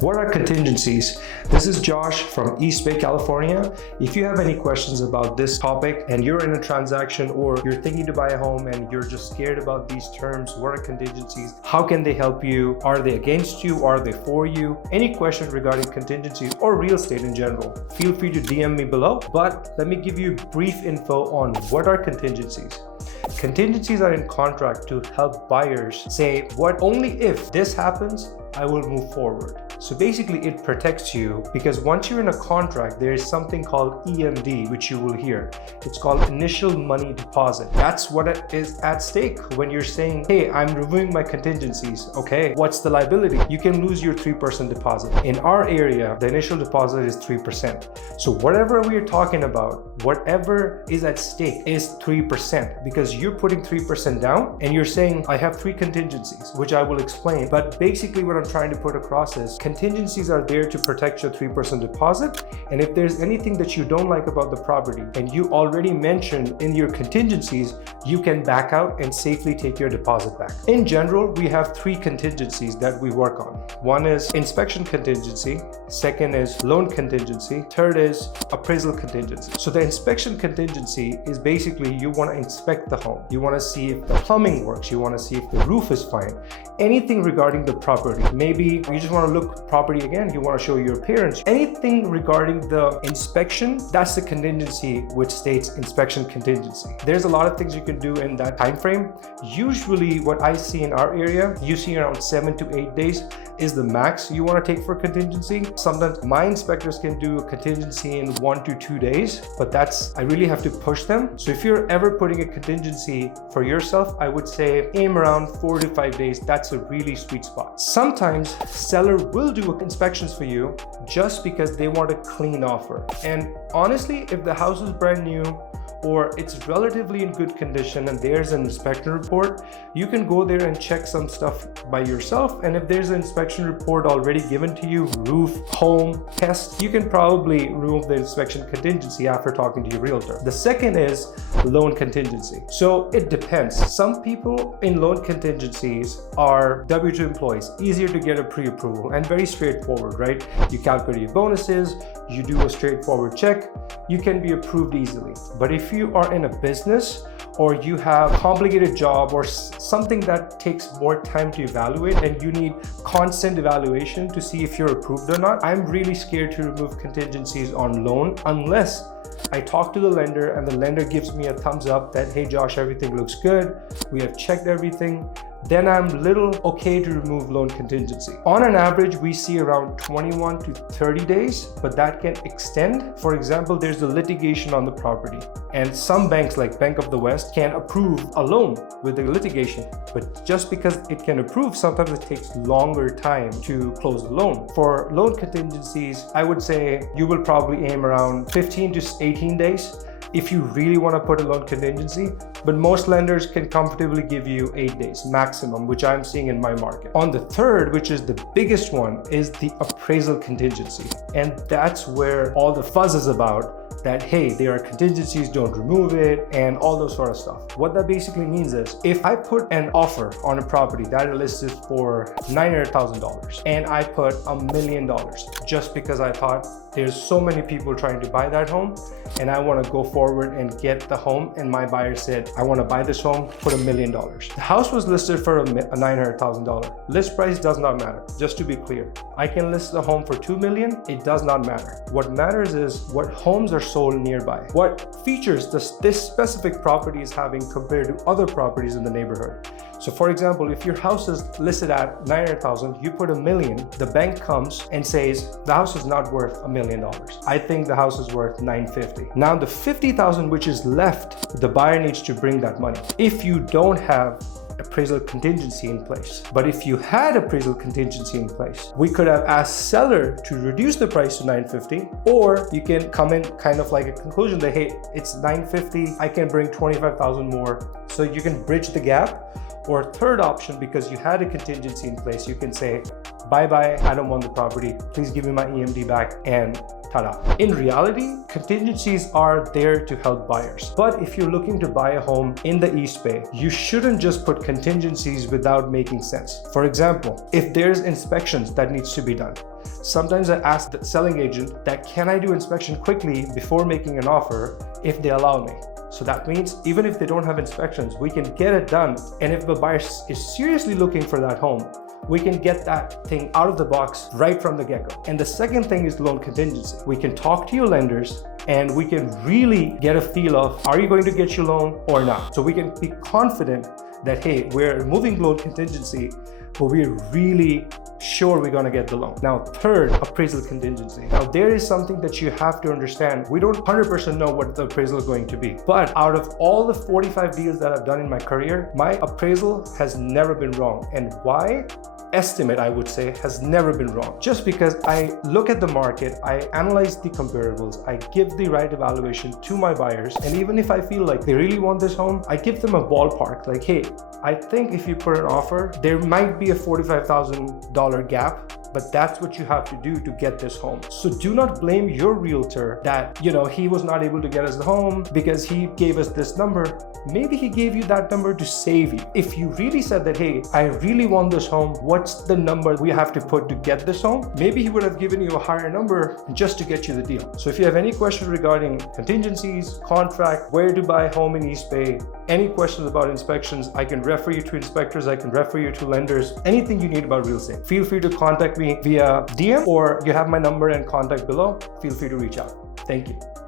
What are contingencies? This is Josh from East Bay, California. If you have any questions about this topic and you're in a transaction or you're thinking to buy a home and you're just scared about these terms, what are contingencies? How can they help you? Are they against you? Are they for you? Any question regarding contingencies or real estate in general, feel free to DM me below. But let me give you brief info on what are contingencies. Contingencies are in contract to help buyers say, what only if this happens, I will move forward. So basically it protects you because once you're in a contract, there is something called EMD, which you will hear. It's called initial money deposit. That's what is at stake when you're saying, hey, I'm reviewing my contingencies. Okay, what's the liability? You can lose your 3% deposit. In our area, the initial deposit is 3%. So whatever we're talking about, whatever is at stake is 3% because you're putting 3% down and you're saying, I have 3 contingencies, which I will explain. But basically what I'm trying to put across is contingencies are there to protect your 3% deposit. And if there's anything that you don't like about the property and you already mentioned in your contingencies, you can back out and safely take your deposit back. In general, we have 3 contingencies that we work on. One is inspection contingency. Second is loan contingency. Third is appraisal contingency. So the inspection contingency is basically you want to inspect the home. You want to see if the plumbing works. You want to see if the roof is fine. Anything regarding the property. Maybe you just want to look property again. You want to show your appearance. Anything regarding the inspection, that's the contingency which states inspection contingency. There's a lot of things you can do in that time frame. Usually what I see in our area, you see around 7 to 8 days is the max you want to take for contingency. Sometimes my inspectors can do a contingency in 1 to 2 days, but I really have to push them. So if you're ever putting a contingency for yourself, I would say aim around 4 to 5 days. That's a really sweet spot. Sometimes seller will do inspections for you just because they want a clean offer. And honestly, if the house is brand new or it's relatively in good condition and there's an inspection report, you can go there and check some stuff by yourself. And if there's an inspection report already given to you, roof, home, test, you can probably remove the inspection contingency after talking to your realtor. The second is loan contingency. So it depends. Some people in loan contingencies are W-2 employees, easier to get a pre-approval and very straightforward, right? You calculate your bonuses, you do a straightforward check, you can be approved easily. But if you are in a business or you have a complicated job or something that takes more time to evaluate and you need constant evaluation to see if you're approved or not, I'm really scared to remove contingencies on loan unless I talk to the lender and the lender gives me a thumbs up that, hey Josh, everything looks good. We have checked everything. Then I'm little okay to remove loan contingency. On an average, we see around 21 to 30 days, but that can extend. For example, there's the litigation on the property and some banks like Bank of the West can approve a loan with the litigation, but just because it can approve, sometimes it takes longer time to close the loan. For loan contingencies, I would say you will probably aim around 15 to 18 days if you really want to put a loan contingency, but most lenders can comfortably give you 8 days maximum, which I'm seeing in my market. On the third, which is the biggest one, is the appraisal contingency. And that's where all the fuzz is about. That, hey, there are contingencies, don't remove it, and all those sort of stuff. What that basically means is if I put an offer on a property that is listed for $900,000 and I put $1 million just because I thought there's so many people trying to buy that home and I want to go forward and get the home, and my buyer said, I want to buy this home, put $1 million. The house was listed for a $900,000. List price does not matter, just to be clear. I can list the home for $2 million, it does not matter. What matters is what homes are sold nearby. What features does this specific property is having compared to other properties in the neighborhood. So for example, if your house is listed at $900,000, you put $1 million, the bank comes and says, the house is not worth $1 million. I think the house is worth $950,000. Now the $50,000 which is left, the buyer needs to bring that money. If you don't have appraisal contingency in place. But if you had appraisal contingency in place, we could have asked seller to reduce the price to $950,000, or you can come in kind of like a conclusion that, hey, it's $950,000, I can bring $25,000 more. So you can bridge the gap. Or third option, because you had a contingency in place, you can say, bye-bye, I don't want the property, please give me my EMD back, and ta-da. In reality, contingencies are there to help buyers. But if you're looking to buy a home in the East Bay, you shouldn't just put contingencies without making sense. For example, if there's inspections that needs to be done, sometimes I ask the selling agent that can I do inspection quickly before making an offer if they allow me. So that means even if they don't have inspections, we can get it done. And if the buyer is seriously looking for that home, we can get that thing out of the box right from the get-go. And the second thing is loan contingency. We can talk to your lenders and we can really get a feel of, are you going to get your loan or not? So we can be confident that, hey, we're moving loan contingency, but we're really sure we're gonna get the loan. Now, third, appraisal contingency. Now, there is something that you have to understand. We don't 100% know what the appraisal is going to be, but out of all the 45 deals that I've done in my career, my appraisal has never been wrong. And why? Estimate, I would say, has never been wrong. Just because I look at the market, I analyze the comparables, I give the right evaluation to my buyers, and even if I feel like they really want this home, I give them a ballpark, like, hey, I think if you put an offer, there might be a $45,000 gap, but that's what you have to do to get this home. So do not blame your realtor that, he was not able to get us the home because he gave us this number. Maybe he gave you that number to save you. If you really said that, hey, I really want this home, what's the number we have to put to get this home? Maybe he would have given you a higher number just to get you the deal. So if you have any questions regarding contingencies, contract, where to buy a home in East Bay, any questions about inspections, I can refer you to inspectors, I can refer you to lenders, anything you need about real estate. Feel free to contact me via DM, or you have my number and contact below. Feel free to reach out. Thank you.